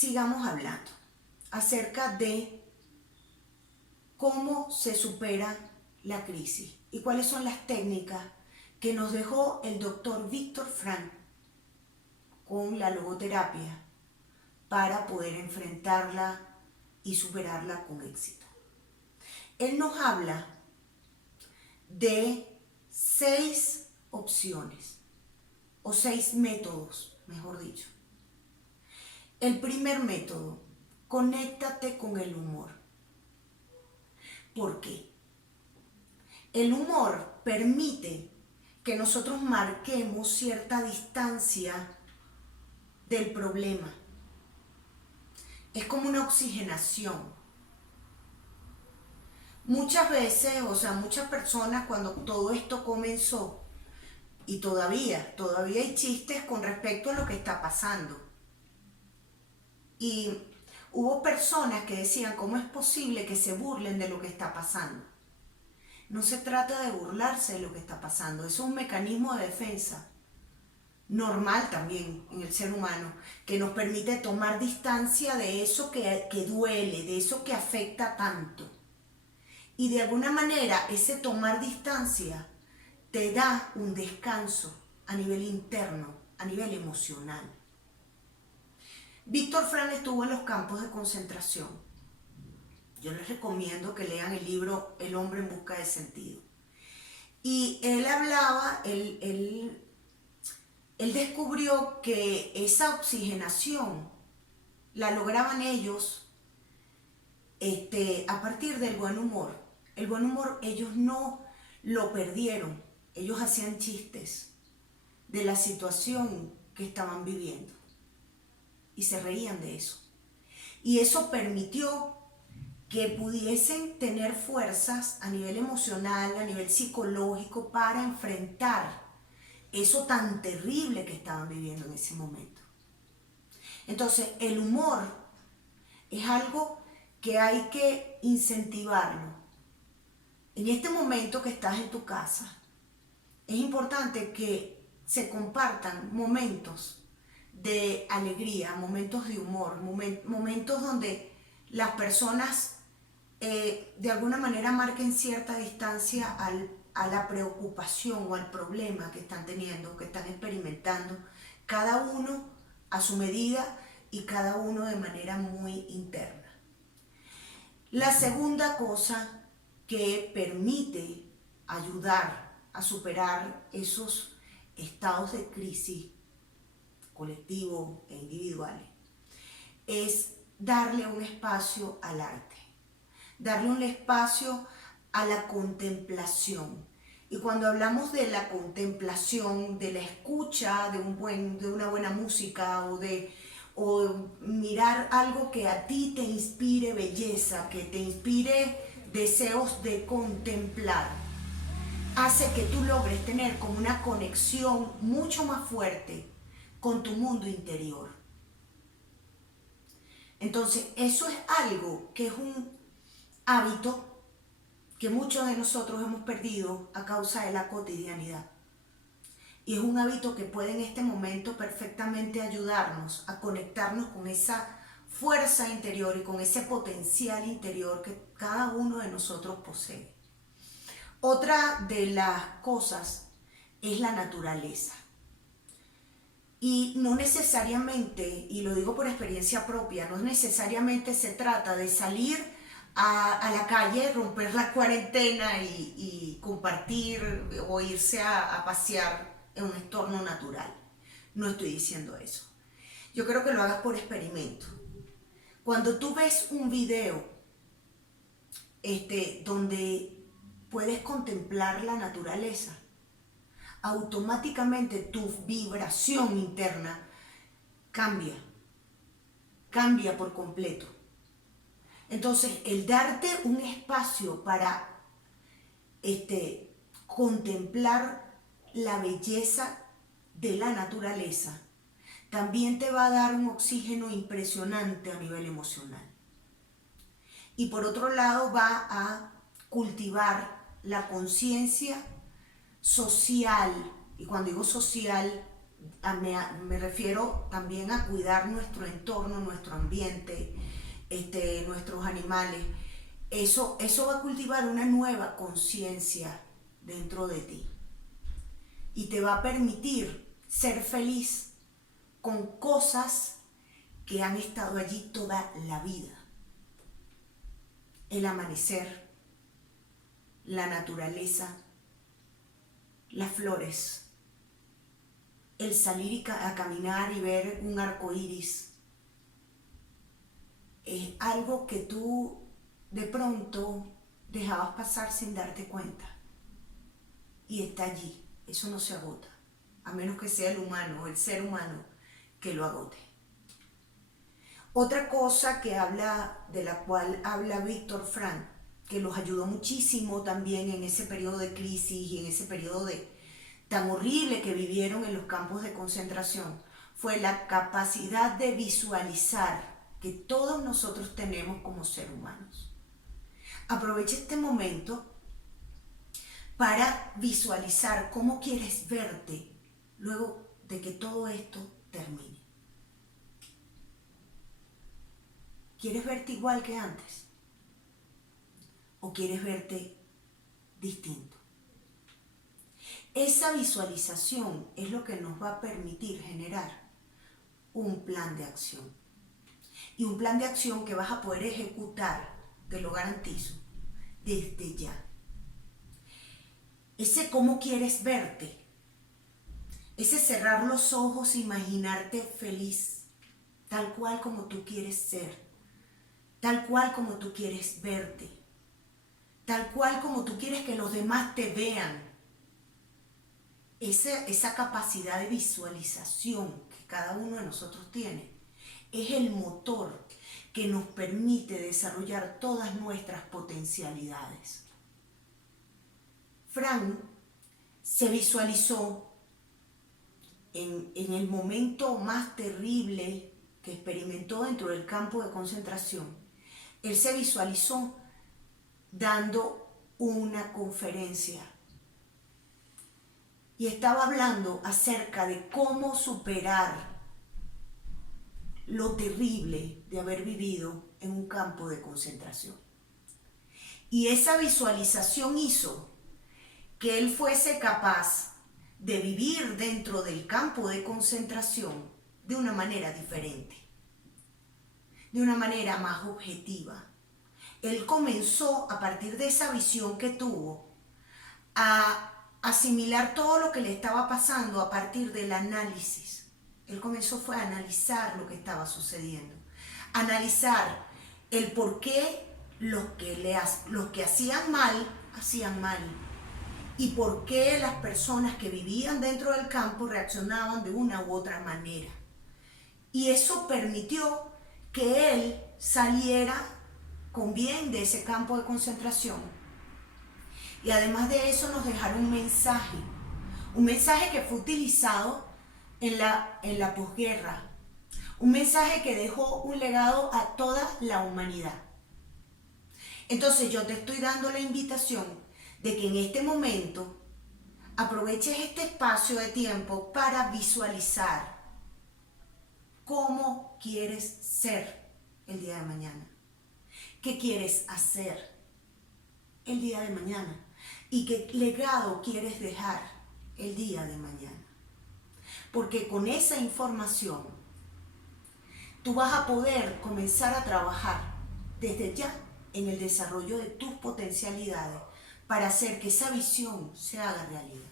sigamos hablando acerca de cómo se supera la crisis y cuáles son las técnicas que nos dejó el doctor Viktor Frankl con la logoterapia para poder enfrentarla y superarla con éxito. Él nos habla de 6 opciones o 6 métodos, mejor dicho. El primer método, conéctate con el humor. ¿Por qué? El humor permite que nosotros marquemos cierta distancia del problema. Es como una oxigenación. Muchas veces, muchas personas cuando todo esto comenzó, y todavía hay chistes con respecto a lo que está pasando. Y hubo personas que decían, ¿cómo es posible que se burlen de lo que está pasando? No se trata de burlarse de lo que está pasando, eso es un mecanismo de defensa normal también en el ser humano, que nos permite tomar distancia de eso que duele, de eso que afecta tanto. Y de alguna manera ese tomar distancia te da un descanso a nivel interno, a nivel emocional. Viktor Frankl estuvo en los campos de concentración. Yo les recomiendo que lean el libro El hombre en busca de sentido. Y él hablaba, él descubrió que esa oxigenación la lograban ellos a partir del buen humor. El buen humor ellos no lo perdieron, ellos hacían chistes de la situación que estaban viviendo y se reían de eso. Y eso permitió que pudiesen tener fuerzas a nivel emocional, a nivel psicológico, para enfrentar eso tan terrible que estaban viviendo en ese momento. Entonces, el humor es algo que hay que incentivarlo. En este momento que estás en tu casa, es importante que se compartan momentos de alegría, momentos de humor, momentos donde las personas de alguna manera marquen cierta distancia a la preocupación o al problema que están teniendo, que están experimentando, cada uno a su medida y cada uno de manera muy interna. La segunda cosa que permite ayudar a superar esos estados de crisis colectivos e individuales es darle un espacio al arte, darle un espacio a la contemplación. Y cuando hablamos de la contemplación, de la escucha de una buena música o mirar algo que a ti te inspire belleza, que te inspire deseos de contemplar, hace que tú logres tener como una conexión mucho más fuerte con tu mundo interior. Entonces, eso es algo que es un hábito que muchos de nosotros hemos perdido a causa de la cotidianidad. Y es un hábito que puede en este momento perfectamente ayudarnos a conectarnos con esa fuerza interior y con ese potencial interior que cada uno de nosotros posee. Otra de las cosas es la naturaleza. Y no necesariamente, y lo digo por experiencia propia, no necesariamente se trata de salir a la calle, romper la cuarentena y compartir o irse a pasear en un entorno natural. No estoy diciendo eso. Yo creo que lo hagas por experimento. Cuando tú ves un video donde puedes contemplar la naturaleza, automáticamente tu vibración interna cambia por completo. Entonces, el darte un espacio para contemplar la belleza de la naturaleza también te va a dar un oxígeno impresionante a nivel emocional. Y por otro lado va a cultivar la conciencia social, y cuando digo social Me refiero también a cuidar nuestro entorno, nuestro ambiente, nuestros animales. Eso va a cultivar una nueva conciencia dentro de ti y te va a permitir ser feliz con cosas que han estado allí toda la vida. El amanecer, la naturaleza, las flores, el salir a caminar y ver un arco iris. Es algo que tú de pronto dejabas pasar sin darte cuenta. Y está allí. Eso no se agota. A menos que sea el humano, el ser humano, que lo agote. Otra cosa de la cual habla Víctor Frank, que los ayudó muchísimo también en ese periodo de crisis y en ese periodo tan horrible que vivieron en los campos de concentración, fue la capacidad de visualizar que todos nosotros tenemos como seres humanos. Aprovecha este momento para visualizar cómo quieres verte luego de que todo esto termine. ¿Quieres verte igual que antes? ¿O quieres verte distinto? Esa visualización es lo que nos va a permitir generar un plan de acción. Y un plan de acción que vas a poder ejecutar, te lo garantizo, desde ya. Ese cómo quieres verte, ese cerrar los ojos e imaginarte feliz, tal cual como tú quieres ser, tal cual como tú quieres verte, tal cual como tú quieres que los demás te vean. Esa capacidad de visualización que cada uno de nosotros tiene es el motor que nos permite desarrollar todas nuestras potencialidades. Frank se visualizó en el momento más terrible que experimentó dentro del campo de concentración. Él se visualizó dando una conferencia y estaba hablando acerca de cómo superar lo terrible de haber vivido en un campo de concentración. Y esa visualización hizo que él fuese capaz de vivir dentro del campo de concentración de una manera diferente, de una manera más objetiva. Él comenzó, a partir de esa visión que tuvo, a asimilar todo lo que le estaba pasando a partir del análisis. Él fue a analizar lo que estaba sucediendo, analizar el por qué los que hacían mal, y por qué las personas que vivían dentro del campo reaccionaban de una u otra manera. Y eso permitió que él saliera con bien de ese campo de concentración. Y además de eso nos dejaron un mensaje que fue utilizado en la posguerra, un mensaje que dejó un legado a toda la humanidad. Entonces yo te estoy dando la invitación de que en este momento aproveches este espacio de tiempo para visualizar cómo quieres ser el día de mañana, qué quieres hacer el día de mañana y qué legado quieres dejar el día de mañana. Porque con esa información tú vas a poder comenzar a trabajar desde ya en el desarrollo de tus potencialidades para hacer que esa visión se haga realidad.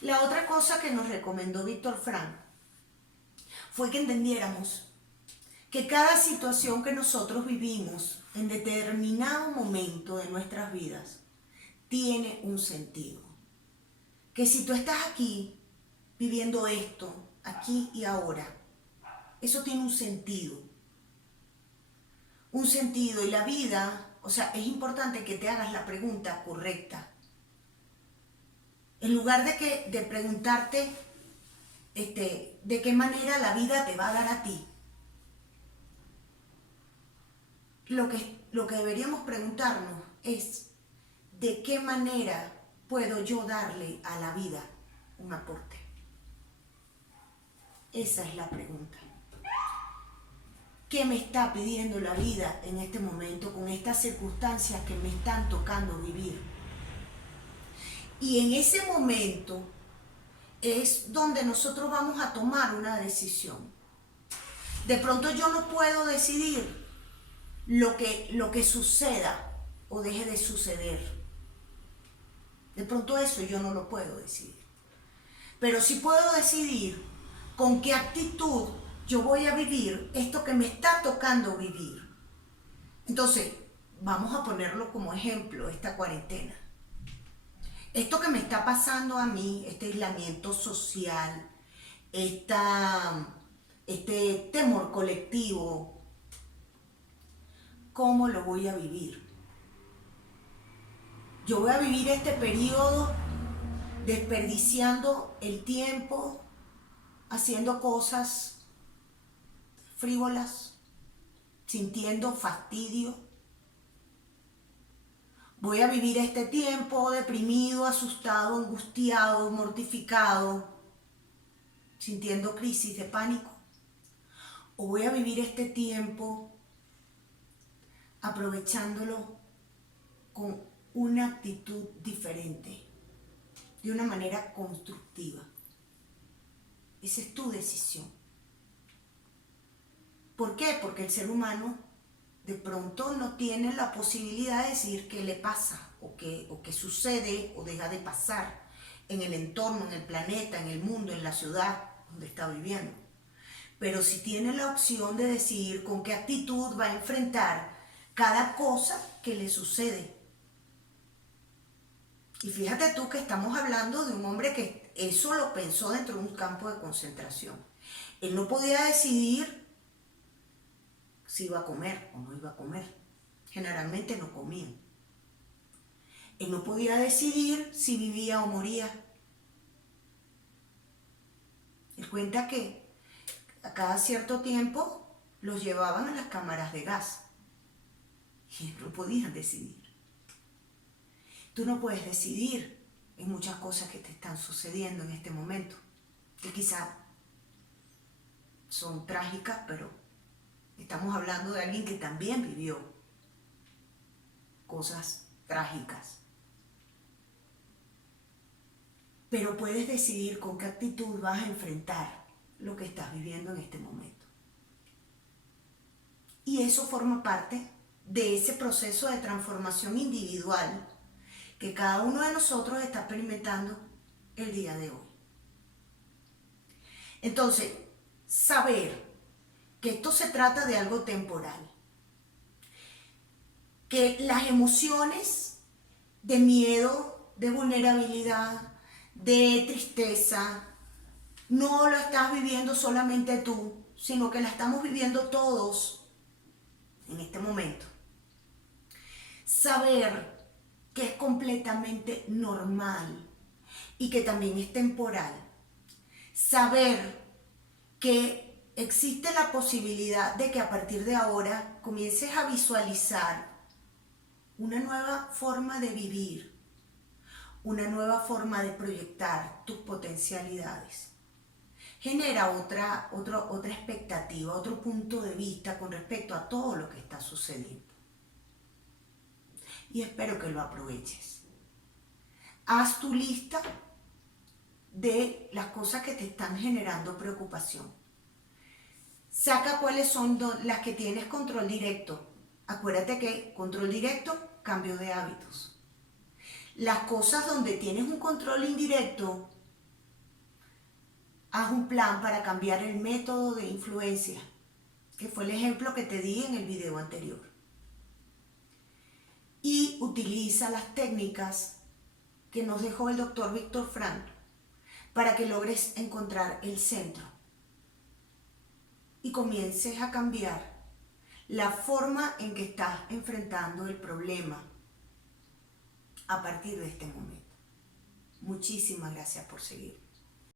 La otra cosa que nos recomendó Víctor Frank fue que entendiéramos que cada situación que nosotros vivimos en determinado momento de nuestras vidas tiene un sentido. Que si tú estás aquí viviendo esto, aquí y ahora, eso tiene un sentido. Un sentido, y la vida, es importante que te hagas la pregunta correcta. En lugar de preguntarte de qué manera la vida te va a dar a ti, lo que deberíamos preguntarnos es de qué manera puedo yo darle a la vida un aporte. Esa es la pregunta. ¿Qué me está pidiendo la vida en este momento con estas circunstancias que me están tocando vivir? Y en ese momento es donde nosotros vamos a tomar una decisión. De pronto yo no puedo decidir lo que suceda o deje de suceder. De pronto eso yo no lo puedo decidir. Pero sí puedo decidir con qué actitud yo voy a vivir esto que me está tocando vivir. Entonces, vamos a ponerlo como ejemplo, esta cuarentena. Esto que me está pasando a mí, este aislamiento social, este temor colectivo, ¿cómo lo voy a vivir? Yo voy a vivir este periodo desperdiciando el tiempo, haciendo cosas frívolas, sintiendo fastidio. Voy a vivir este tiempo deprimido, asustado, angustiado, mortificado, sintiendo crisis de pánico. O voy a vivir este tiempo aprovechándolo con una actitud diferente, de una manera constructiva. Esa es tu decisión. ¿Por qué? Porque el ser humano de pronto no tiene la posibilidad de decir qué le pasa o qué sucede o deja de pasar en el entorno, en el planeta, en el mundo, en la ciudad donde está viviendo. Pero sí tiene la opción de decidir con qué actitud va a enfrentar cada cosa que le sucede. Y fíjate tú que estamos hablando de un hombre que eso lo pensó dentro de un campo de concentración. Él no podía decidir si iba a comer o no iba a comer. Generalmente no comía. Él no podía decidir si vivía o moría. Él cuenta que a cada cierto tiempo los llevaban a las cámaras de gas y no podían decidir. Tú no puedes decidir en muchas cosas que te están sucediendo en este momento, que quizás son trágicas, pero estamos hablando de alguien que también vivió cosas trágicas. Pero puedes decidir con qué actitud vas a enfrentar lo que estás viviendo en este momento. Y eso forma parte de ese proceso de transformación individual que cada uno de nosotros está experimentando el día de hoy. Entonces, saber que esto se trata de algo temporal, que las emociones de miedo, de vulnerabilidad, de tristeza, no lo estás viviendo solamente tú, sino que la estamos viviendo todos en este momento. Saber que es completamente normal y que también es temporal. Saber que existe la posibilidad de que a partir de ahora comiences a visualizar una nueva forma de vivir, una nueva forma de proyectar tus potencialidades. Genera otra expectativa, otro punto de vista con respecto a todo lo que está sucediendo. Y espero que lo aproveches. Haz tu lista de las cosas que te están generando preocupación. Saca cuáles son las que tienes control directo. Acuérdate que control directo, cambio de hábitos. Las cosas donde tienes un control indirecto, haz un plan para cambiar el método de influencia, que fue el ejemplo que te di en el video anterior. Y utiliza las técnicas que nos dejó el doctor Víctor Frankl para que logres encontrar el centro y comiences a cambiar la forma en que estás enfrentando el problema a partir de este momento. Muchísimas gracias por seguir.